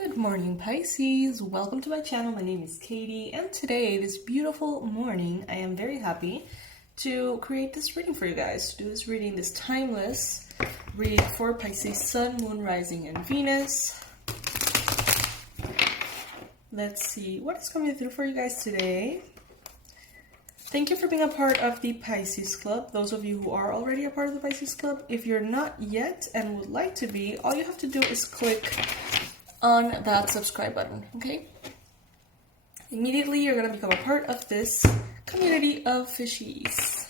Good morning, Pisces. Welcome to my channel. My name is Katie, and today, this beautiful morning, I am very happy to create this reading for you guys. To do this reading, this timeless reading for Pisces, Sun, Moon, Rising, and Venus. Let's see what is coming through for you guys today. Thank you for being a part of the Pisces Club. Those of you who are already a part of the Pisces Club, if you're not yet and would like to be, all you have to do is click on that subscribe button, okay? Immediately, you're gonna become a part of this community of fishies.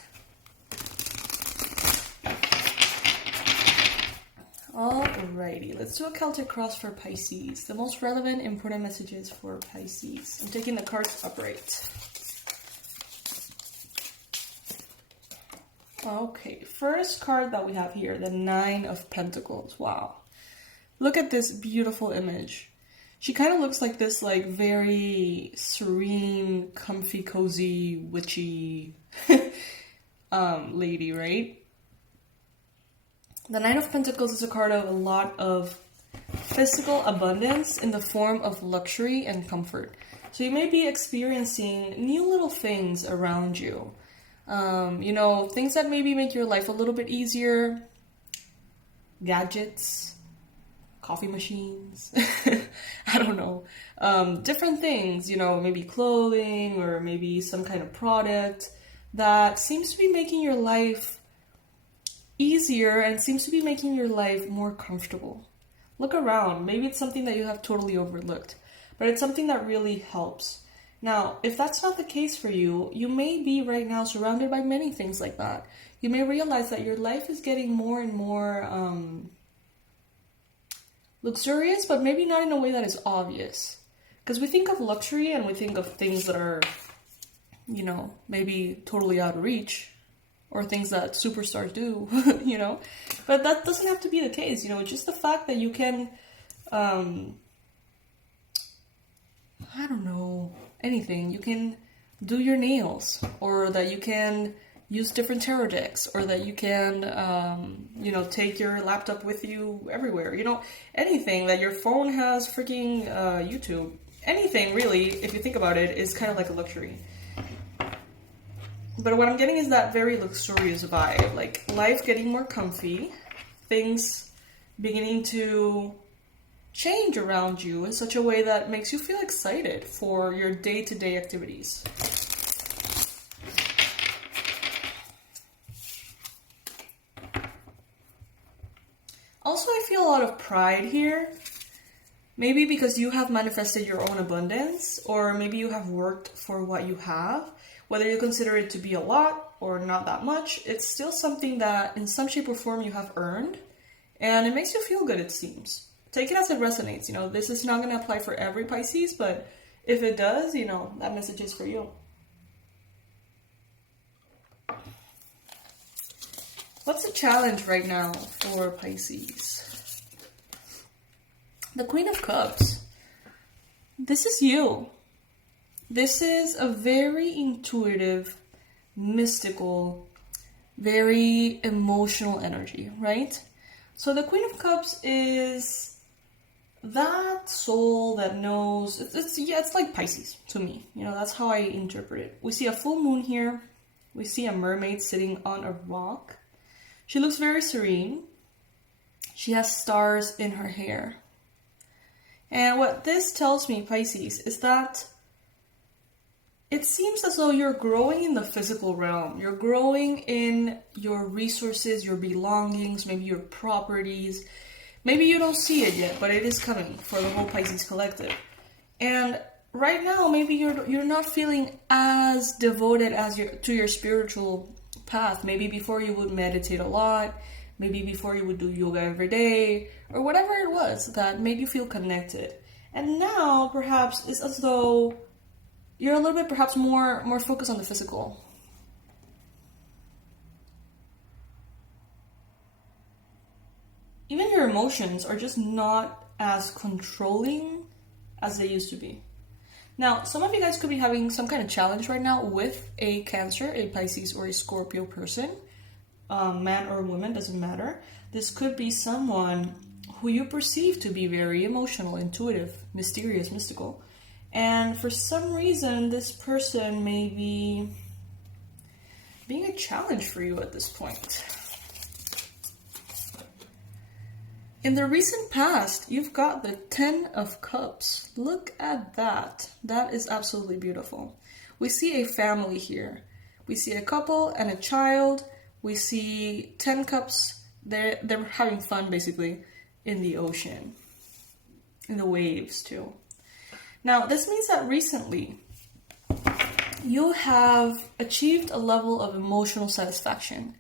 Alrighty, let's do a Celtic cross for Pisces. The most relevant, important messages for Pisces. I'm taking the cards upright. Okay, first card that we have here, the Nine of Pentacles. Wow. Look at this beautiful image. She kind of looks like this, like, very serene, comfy, cozy, witchy lady, right? The Nine of Pentacles is a card of a lot of physical abundance in the form of luxury and comfort. So you may be experiencing new little things around you. You know, things that maybe make your life a little bit easier. Gadgets. Coffee machines, I don't know, different things, you know, maybe clothing or maybe some kind of product that seems to be making your life easier and seems to be making your life more comfortable. Look around. Maybe it's something that you have totally overlooked, but it's something that really helps. Now, if that's not the case for you, you may be right now surrounded by many things like that. You may realize that your life is getting more and more luxurious, but maybe not in a way that is obvious. Because we think of luxury and we think of things that are, you know, maybe totally out of reach, or things that superstars do, you know. But that doesn't have to be the case, you know. Just the fact that you can, I don't know, anything. You can do your nails, or that you can use different tarot decks, or that you can, you know, take your laptop with you everywhere. You know, anything that your phone has freaking YouTube. Anything, really, if you think about it, is kind of like a luxury. But what I'm getting is that very luxurious vibe. Like, life getting more comfy. Things beginning to change around you in such a way that makes you feel excited for your day-to-day activities. Also, I feel a lot of pride here. Maybe because you have manifested your own abundance, or maybe you have worked for what you have. Whether you consider it to be a lot or not that much, it's still something that in some shape or form you have earned, and it makes you feel good, it seems. Take it as it resonates. You know, this is not going to apply for every Pisces, but if it does, you know, that message is for you. What's the challenge right now for Pisces? The Queen of Cups. This is you. This is a very intuitive, mystical, very emotional energy, right? So the Queen of Cups is that soul that knows. It's like Pisces to me. You know, that's how I interpret it. We see a full moon here. We see a mermaid sitting on a rock. She looks very serene. She has stars in her hair. And what this tells me, Pisces, is that it seems as though you're growing in the physical realm. You're growing in your resources, your belongings, maybe your properties. Maybe you don't see it yet, but it is coming for the whole Pisces collective. And right now, maybe you're not feeling as devoted as to your spiritual path. Maybe before you would meditate a lot, maybe before you would do yoga every day, or whatever it was that made you feel connected. And now perhaps it's as though you're a little bit perhaps more focused on the physical. Even your emotions are just not as controlling as they used to be. Now, some of you guys could be having some kind of challenge right now with a Cancer, a Pisces, or a Scorpio person. Man or woman, doesn't matter. This could be someone who you perceive to be very emotional, intuitive, mysterious, mystical. And for some reason, this person may be being a challenge for you at this point. In the recent past, you've got the 10 of Cups. Look at that. That is absolutely beautiful. We see a family here. We see a couple and a child. We see 10 cups. They're having fun, basically, in the ocean. In the waves, too. Now, this means that recently, you have achieved a level of emotional satisfaction,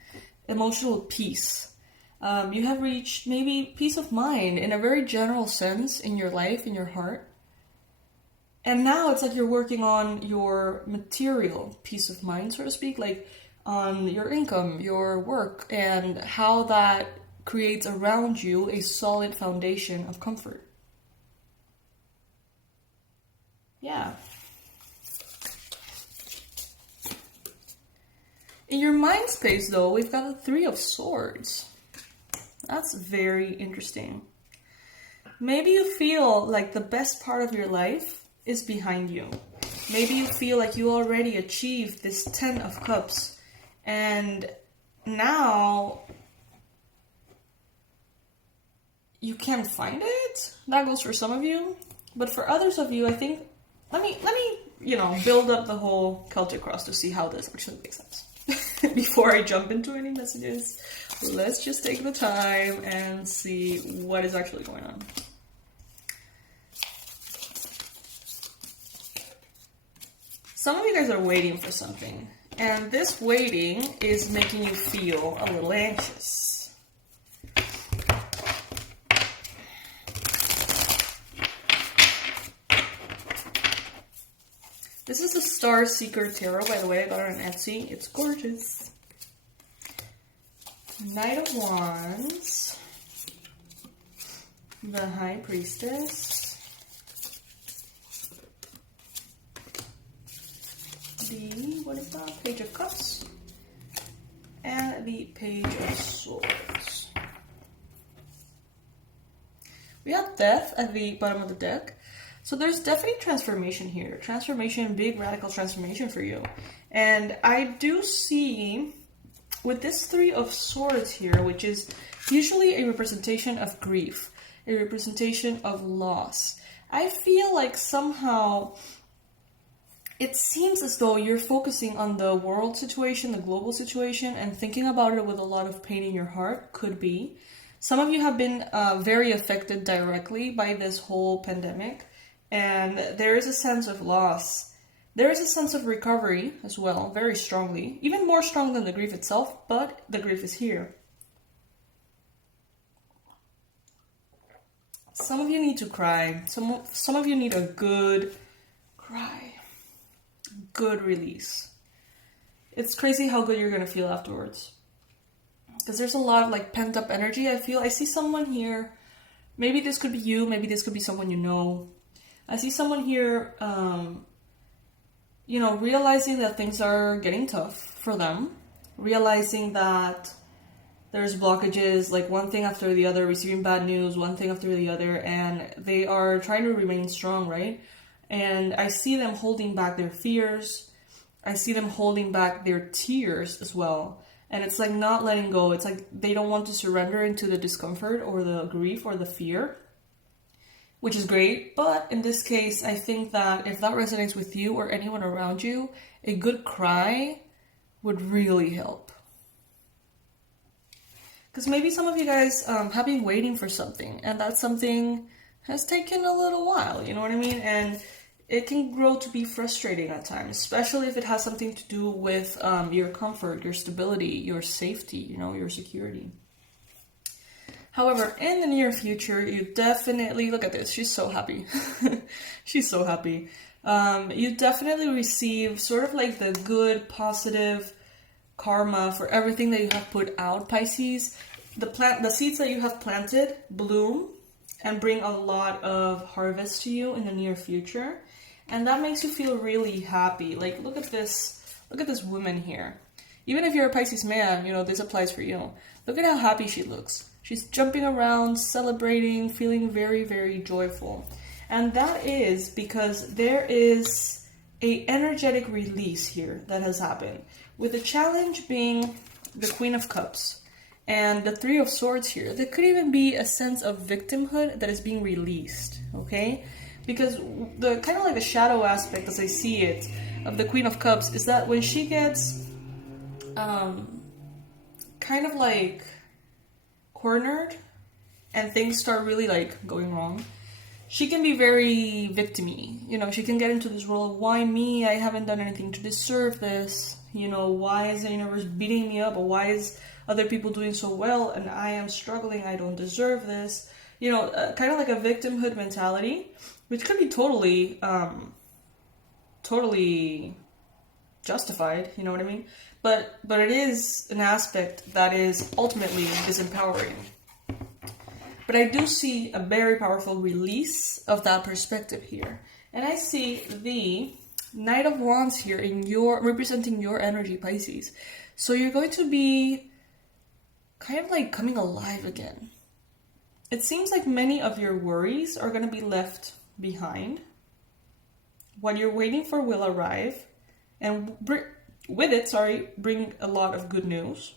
emotional peace. You have reached maybe peace of mind in a very general sense in your life, in your heart. And now it's like you're working on your material peace of mind, so to speak, like on your income, your work, and how that creates around you a solid foundation of comfort. Yeah. In your mind space, though, we've got the 3 of Swords. That's very interesting. Maybe you feel like the best part of your life is behind you. Maybe you feel like you already achieved this 10 of Cups. And now you can't find it. That goes for some of you. But for others of you, I think, let me build up the whole Celtic cross to see how this actually makes sense. Before I jump into any messages, let's just take the time and see what is actually going on. Some of you guys are waiting for something, and this waiting is making you feel a little anxious. This is the Star Seeker Tarot, by the way. I got it on Etsy. It's gorgeous. Knight of Wands. The High Priestess. What is that? Page of Cups. And the Page of Swords. We have Death at the bottom of the deck. So there's definitely transformation here. Transformation, big radical transformation for you. And I do see with this 3 of Swords here, which is usually a representation of grief, a representation of loss. I feel like somehow it seems as though you're focusing on the world situation, the global situation, and thinking about it with a lot of pain in your heart. Could be. Some of you have been very affected directly by this whole pandemic. And there is a sense of loss. There is a sense of recovery as well, very strongly. Even more strong than the grief itself, but the grief is here. Some of you need to cry. Some of you need a good cry. Good release. It's crazy how good you're going to feel afterwards. Because there's a lot of like pent up energy. I see someone here. Maybe this could be you. Maybe this could be someone you know. I see someone here, realizing that things are getting tough for them, realizing that there's blockages, like one thing after the other, receiving bad news, one thing after the other, and they are trying to remain strong, right? And I see them holding back their fears. I see them holding back their tears as well. And it's like not letting go. It's like they don't want to surrender into the discomfort or the grief or the fear. Which is great, but in this case, I think that if that resonates with you or anyone around you, a good cry would really help. Because maybe some of you guys have been waiting for something, and that something has taken a little while, you know what I mean? And it can grow to be frustrating at times, especially if it has something to do with your comfort, your stability, your safety, your security. However, in the near future, you definitely, look at this, she's so happy. She's so happy. You definitely receive sort of like the good, positive karma for everything that you have put out, Pisces. The seeds that you have planted bloom and bring a lot of harvest to you in the near future. And that makes you feel really happy. Like, look at this woman here. Even if you're a Pisces man, this applies for you. Look at how happy she looks. She's jumping around, celebrating, feeling very, very joyful. And that is because there is a energetic release here that has happened. With the challenge being the Queen of Cups and the Three of Swords here, there could even be a sense of victimhood that is being released, okay? Because the kind of like the shadow aspect, as I see it, of the Queen of Cups is that when she gets kind of like cornered and things start really like going wrong, she can be very victim-y. You know, she can get into this role of, why me? I haven't done anything to deserve this. You know, why is the universe beating me up? Or why is other people doing so well and I am struggling? I don't deserve this. You know, kind of like a victimhood mentality, which could be totally justified, you know what I mean? But it is an aspect that is ultimately disempowering. But I do see a very powerful release of that perspective here. And I see the Knight of Wands here in representing your energy, Pisces. So you're going to be kind of like coming alive again. It seems like many of your worries are going to be left behind. What you're waiting for will arrive. And with it, bring a lot of good news.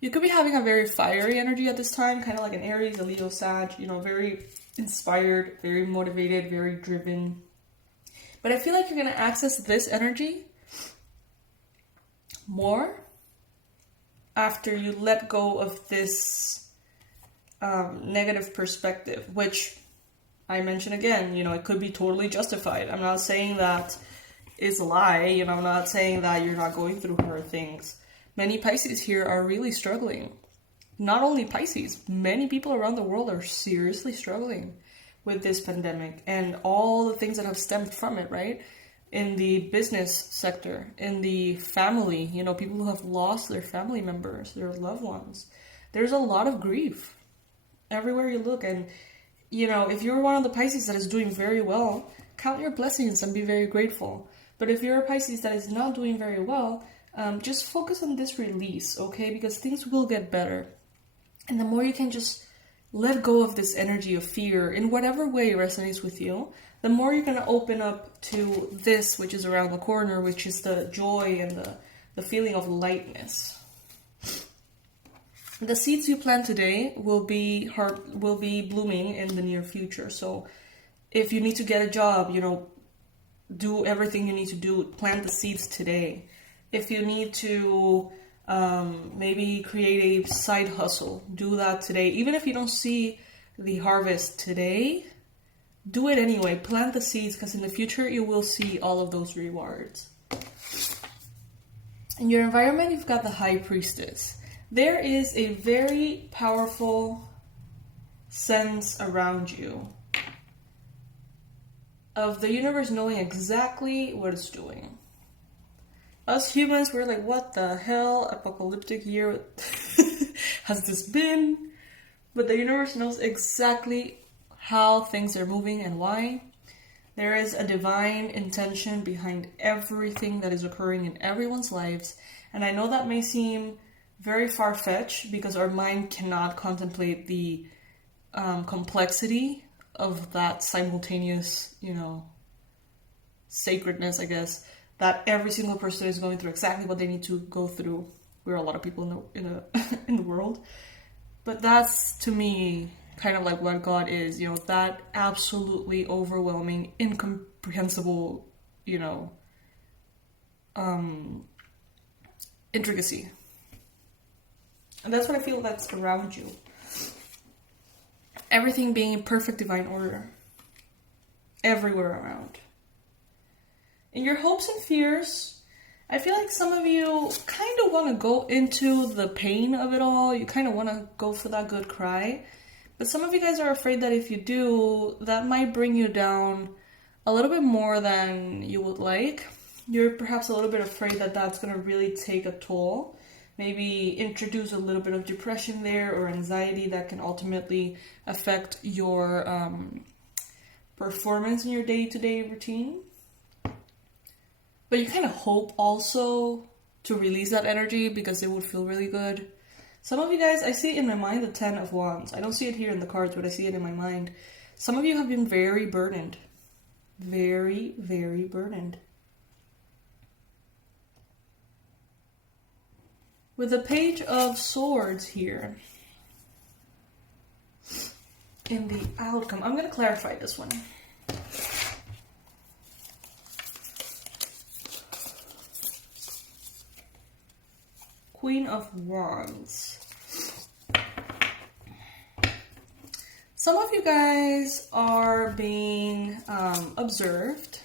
You could be having a very fiery energy at this time, kind of like an Aries, a Leo, Sag, you know, very inspired, very motivated, very driven. But I feel like you're going to access this energy more after you let go of this negative perspective, which I mention again, you know, it could be totally justified. I'm not saying that is a lie, you know, I'm not saying that you're not going through hard things. Many Pisces here are really struggling. Not only Pisces, many people around the world are seriously struggling with this pandemic and all the things that have stemmed from it, right? In the business sector, in the family, you know, people who have lost their family members, their loved ones. There's a lot of grief everywhere you look. And, you know, if you're one of the Pisces that is doing very well, count your blessings and be very grateful. But if you're a Pisces that is not doing very well, just focus on this release, okay? Because things will get better. And the more you can just let go of this energy of fear in whatever way resonates with you, the more you're going to open up to this, which is around the corner, which is the joy and the feeling of lightness. The seeds you plant today will be blooming in the near future. So if you need to get a job, you know, do everything you need to do. Plant the seeds today. If you need to maybe create a side hustle, do that today. Even if you don't see the harvest today, do it anyway. Plant the seeds, because in the future you will see all of those rewards. In your environment, you've got the High Priestess. There is a very powerful sense around you of the universe knowing exactly what it's doing. Us humans, we're like, what the hell apocalyptic year has this been? But the universe knows exactly how things are moving and why. There is a divine intention behind everything that is occurring in everyone's lives. And I know that may seem very far-fetched because our mind cannot contemplate the complexity of that simultaneous, you know, sacredness, I guess, that every single person is going through exactly what they need to go through. We're a lot of people in the world. But that's, to me, kind of like what God is, you know, that absolutely overwhelming, incomprehensible, you know, intricacy. And that's what I feel that's around you. Everything being in perfect divine order. Everywhere around. In your hopes and fears, I feel like some of you kind of want to go into the pain of it all. You kind of want to go for that good cry. But some of you guys are afraid that if you do, that might bring you down a little bit more than you would like. You're perhaps a little bit afraid that that's going to really take a toll. Maybe introduce a little bit of depression there or anxiety that can ultimately affect your performance in your day-to-day routine. But you kind of hope also to release that energy because it would feel really good. Some of you guys, I see it in my mind, the 10 of Wands. I don't see it here in the cards, but I see it in my mind. Some of you have been very burdened. Very, very burdened. With the Page of Swords here. In the outcome. I'm going to clarify this one. Queen of Wands. Some of you guys are being observed.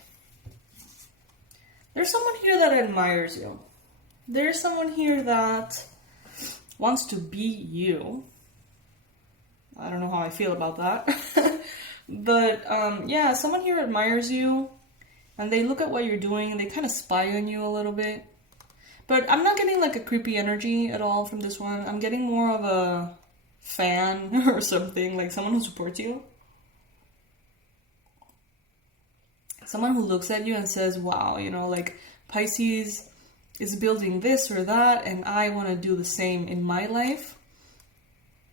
There's someone here that admires you. There's someone here that wants to be you. I don't know how I feel about that. But yeah, someone here admires you and they look at what you're doing and they kind of spy on you a little bit. But I'm not getting like a creepy energy at all from this one. I'm getting more of a fan or something, like someone who supports you. Someone who looks at you and says, wow, you know, like Pisces is building this or that and I want to do the same in my life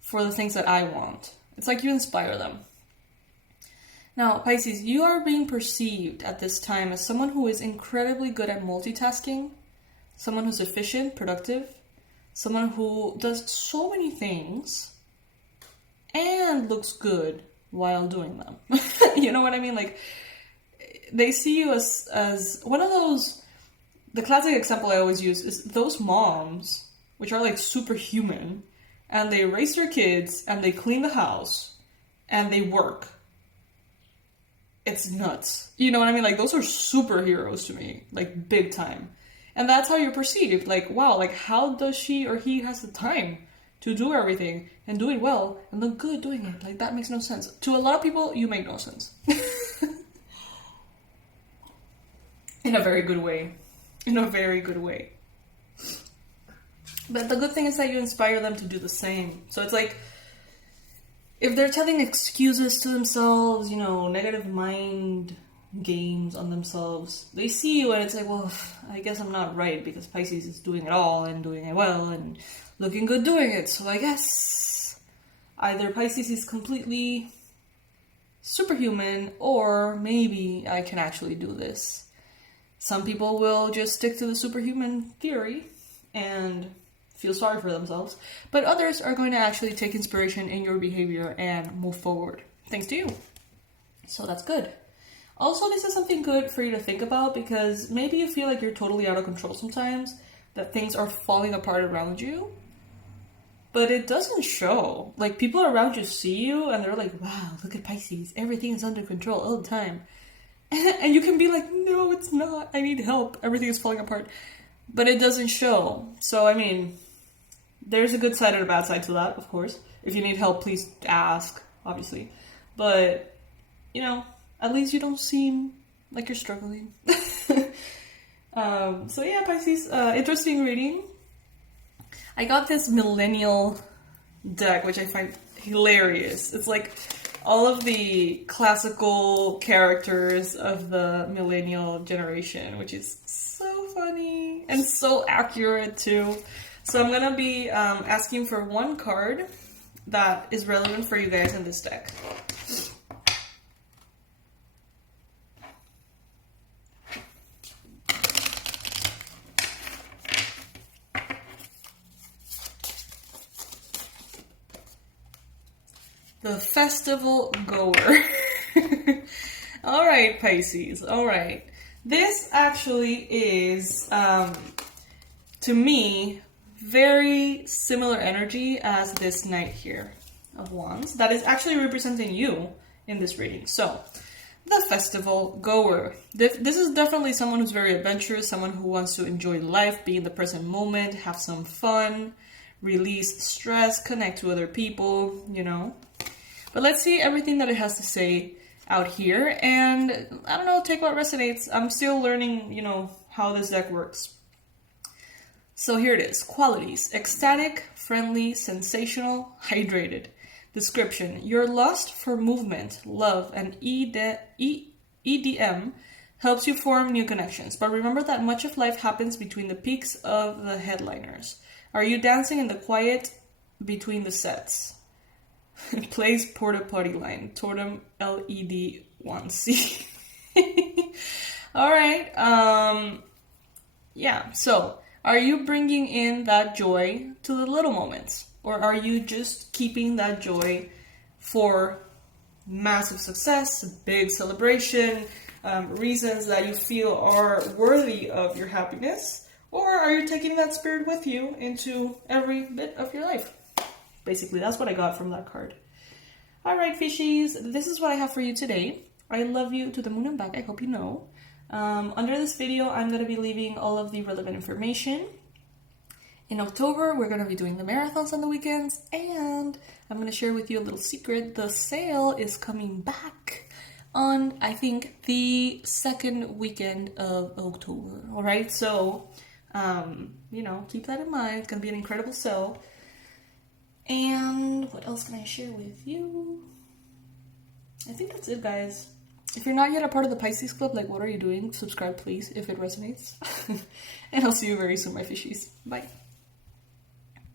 for the things that I want. It's like you inspire them. Now, Pisces, you are being perceived at this time as someone who is incredibly good at multitasking, someone who's efficient, productive, someone who does so many things and looks good while doing them. You know what I mean? Like, they see you as one of those, the classic example I always use is those moms, which are like superhuman, and they raise their kids, and they clean the house, and they work. It's nuts. You know what I mean? Like, those are superheroes to me, like, big time. And that's how you're perceived. Like, wow, like, how does she or he has the time to do everything and do it well and look good doing it? Like, that makes no sense. To a lot of people, you make no sense. In a very good way. In a very good way. But the good thing is that you inspire them to do the same. So it's like, if they're telling excuses to themselves, you know, negative mind games on themselves, they see you and it's like, well, I guess I'm not right because Pisces is doing it all and doing it well and looking good doing it. So I guess either Pisces is completely superhuman or maybe I can actually do this. Some people will just stick to the superhuman theory and feel sorry for themselves, but others are going to actually take inspiration in your behavior and move forward thanks to you. So that's good. Also, this is something good for you to think about because maybe you feel like you're totally out of control sometimes, that things are falling apart around you, but it doesn't show. Like, people around you see you and they're like, wow, look at Pisces, everything is under control all the time. And you can be like, no, it's not, I need help, everything is falling apart. But it doesn't show. So, I mean, there's a good side and a bad side to that, of course. If you need help, please ask, obviously. But, you know, at least you don't seem like you're struggling. So yeah, Pisces, interesting reading. I got this millennial deck, which I find hilarious. It's like all of the classical characters of the millennial generation, which is so funny and so accurate too. So I'm gonna be asking for one card that is relevant for you guys in this deck. The Festival Goer. All right, Pisces. All right. This actually is, to me, very similar energy as this Knight here of Wands. That is actually representing you in this reading. So, the Festival Goer. This is definitely someone who's very adventurous, someone who wants to enjoy life, be in the present moment, have some fun, release stress, connect to other people, you know. But let's see everything that it has to say out here. And I don't know, take what resonates. I'm still learning, you know, how this deck works. So here it is. Qualities: ecstatic, friendly, sensational, hydrated. Description: your lust for movement, love, and EDM helps you form new connections. But remember that much of life happens between the peaks of the headliners. Are you dancing in the quiet between the sets. Place porta potty line. Totem LED 1C. Alright, yeah, so are you bringing in that joy to the little moments? Or are you just keeping that joy for massive success, big celebration, reasons that you feel are worthy of your happiness? Or are you taking that spirit with you into every bit of your life? Basically, that's what I got from that card. Alright, fishies, this is what I have for you today. I love you to the moon and back, I hope you know. Under this video, I'm going to be leaving all of the relevant information. In October, we're going to be doing the marathons on the weekends, and I'm going to share with you a little secret. The sale is coming back on, I think, the second weekend of October. Alright, so, you know, keep that in mind. It's going to be an incredible sale. And what else can I share with you? I think that's it, guys. If you're not yet a part of the Pisces Club, like, what are you doing? Subscribe, please, if it resonates. And I'll see you very soon, my fishies. Bye.